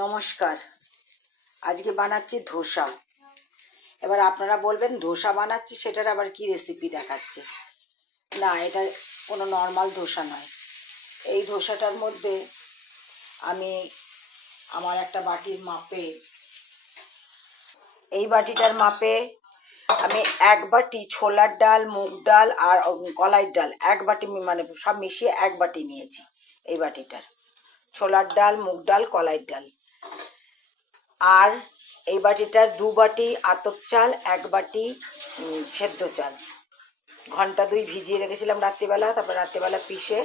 নমস্কার। আজকে বানাচ্ছি ধোসা। এবার আপনারা বলবেন ধোসা বানাচ্ছি সেটার আবার কি রেসিপি দেখাচ্ছে। না, এটা কোনো নর্মাল ধোসা নয়। এই ধোসাটার মধ্যে আমি আমার একটা বাটির মাপে, এই বাটিটার মাপে আমি এক বাটি ছোলার ডাল, মুগ ডাল আর কলাইয়ের ডাল এক বাটি, মানে সব মিশিয়ে এক বাটি নিয়েছি। এই বাটিটার ছোলার ডাল, মুগ ডাল, কলাইয়ের ডাল। আর এই বাটিটার দু বাটি আতপ চাল, এক বাটি সেদ্ধ চাল। ঘন্টা দুই ভিজিয়ে রেখেছিলাম রাত্রিবেলা, তারপর রাত্রিবেলা পিষে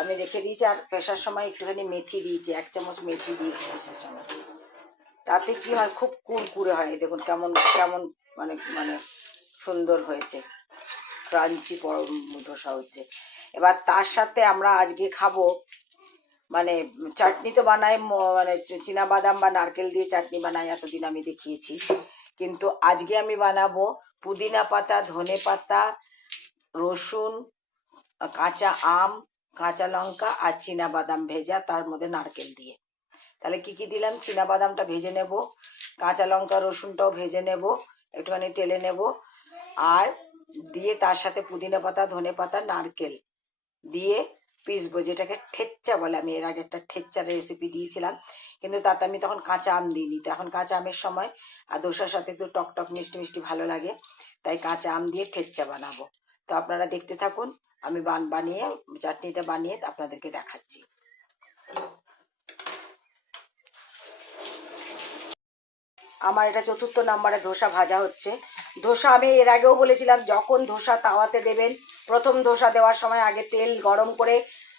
আমি রেখে দিয়েছি। আর পেশার সময় একটুখানি মেথি দিয়েছি, 1 চামচ মেথি দিয়েছি পেশার সময়। তাতে কি হয়, খুব কুড়কুড়ে হয়। দেখুন কেমন কেমন মানে মানে সুন্দর হয়েছে, ক্রাঞ্চি ধোসা হচ্ছে। এবার তার সাথে আমরা আজকে খাবো, মানে চাটনি তো বানাই, মানে বাদাম বা নারকেল দিয়ে চাটনি বানাই, এতদিন আমি দেখিয়েছি। কিন্তু আজকে আমি বানাবো পুদিনা পাতা, ধনে পাতা, রসুন, কাঁচা আম, কাঁচা লঙ্কা আর বাদাম ভেজা, তার মধ্যে নারকেল দিয়ে। তাহলে কি কি দিলাম, বাদামটা ভেজে নেব, কাঁচা লঙ্কা রসুনটাও ভেজে নেব, একটুখানি তেলে নেব, আর দিয়ে তার সাথে পুদিনা পাতা, ধনে পাতা, নারকেল দিয়ে পিসবো, যেটাকে ঠেচ্চা বলে। আমি এর আগে একটা ঠেচ্চার রেসিপি দিয়েছিলাম, কিন্তু তাতে আমি তখন কাঁচা আম দিইনি। তো এখন কাঁচা আমের সময়, আর ধোসার সাথে একটু টক টক মিষ্টি মিষ্টি ভালো লাগে, তাই কাঁচা আম দিয়ে ঠেচ্চা বানাবো। তো আপনারা দেখতে থাকুন, আমি বানিয়ে চাটনিটা বানিয়ে আপনাদেরকে দেখাচ্ছি। আমার এটা 4র্থ নাম্বারে ধোসা ভাজা হচ্ছে। ধোসা আমি এর আগেও বলেছিলাম, যখন ধোসা তাওয়াতে দেবেন, প্রথম ধোসা দেওয়ার সময় আগে তেল গরম করে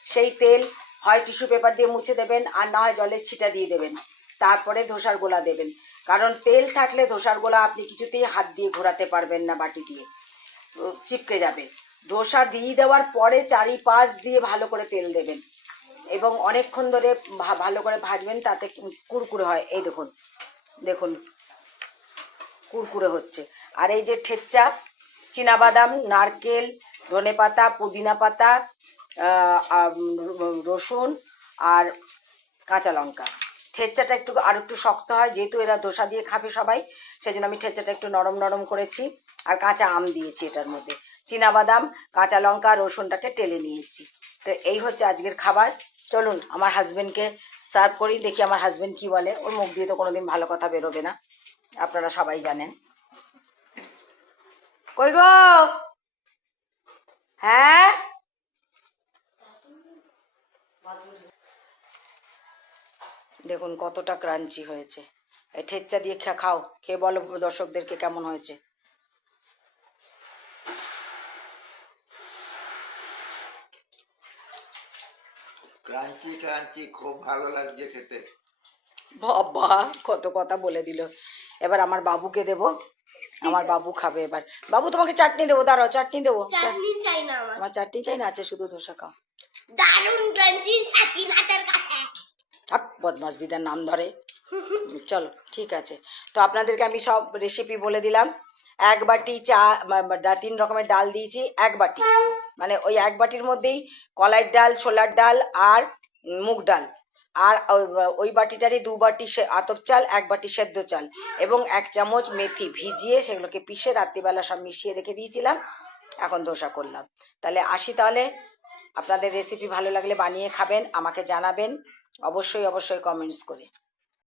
সেই তেল হয় টিস্যু পেপার দিয়ে মুছে দেবেন, আর না হয় জলের ছিটা দিয়ে দেবেন। তারপরে ধোসার গোলা দেবেন, কারণ তেল থাকলে ধোসার গোলা আপনি কিছুতেই হাত দিয়ে ঘোরাতে পারবেন না, বাটি দিয়ে চিপকে যাবে। ধোসা দিয়ে দেওয়ার পরে চারিপাশ দিয়ে ভালো করে তেল দেবেন এবং অনেকক্ষণ ধরে ভালো করে ভাজবেন, তাতে কুড়কুড়ে হয়। এই দেখুন দেখুন কুরকুরে হচ্ছে। আর এই যে ঠেচ্চা, বাদাম, নারকেল, ধনে পাতা, পুদিনা পাতা, রসুন আর কাঁচা লঙ্কা। ঠেচ্চাটা আর একটু শক্ত হয়, যেহেতু এরা ধোসা দিয়ে খাবে সবাই, সেই জন্য আমি ঠেচ্চাটা একটু নরম নরম করেছি। আর কাঁচা আম দিয়েছি এটার মধ্যে, বাদাম, কাঁচা লঙ্কা, রসুনটাকে টেলে নিয়েছি। তো এই হচ্ছে আজকের খাবার। চলুন আমার হাজবেন্ডকে সার্ভ করি, দেখি আমার হাজবেন্ড কি বলে। ওর মুখ দিয়ে তো কোনোদিন ভালো কথা বেরোবে না, আপনারা সবাই জানেন। কই গো? হ্যাঁ, দেখুন কতটা ক্রাঞ্চি হয়েছে। এই ঠেচ্চা দিয়ে খাও, খেয়ে বলো দর্শকদেরকে কেমন হয়েছে। ক্রাঞ্চি ক্রাঞ্চি, খুব ভালো লাগছে খেতে। বাবা কত কথা বলে দিল। এবার আমার বাবুকে দেব, আমার বাবু খাবে এবার। বাবু তোমাকে চাটনি দেবো, দাঁড়াও, চাটনি দেবো। চাটনি চাই না আমার চাটনি চাই না, আছে শুধু ধোসা খাও। দারুন ক্রাঞ্চি সাথী হাতের কাছে। বদমাস দিদার নাম ধরে। চলো ঠিক আছে। তো আপনাদেরকে আমি সব রেসিপি বলে দিলাম। এক বাটি 3 রকমের ডাল দিয়েছি, এক বাটি, মানে ওই এক বাটির মধ্যেই কলাইয়ের ডাল, ছোলার ডাল আর মুগ ডাল। আর ওই বাটিটারই 2 বাটি আতপ চাল, 1 বাটি সেদ্ধ চাল এবং 1 চামচ মেথি ভিজিয়ে সেগুলোকে পিষে রাত্রিবেলা সব মিশিয়ে রেখে দিয়েছিলাম। এখন ধোসা করলাম। তাহলে আসি তাহলে। আপনাদের রেসিপি ভালো লাগলে বানিয়ে খাবেন, আমাকে জানাবেন অবশ্যই অবশ্যই কমেন্টস করে।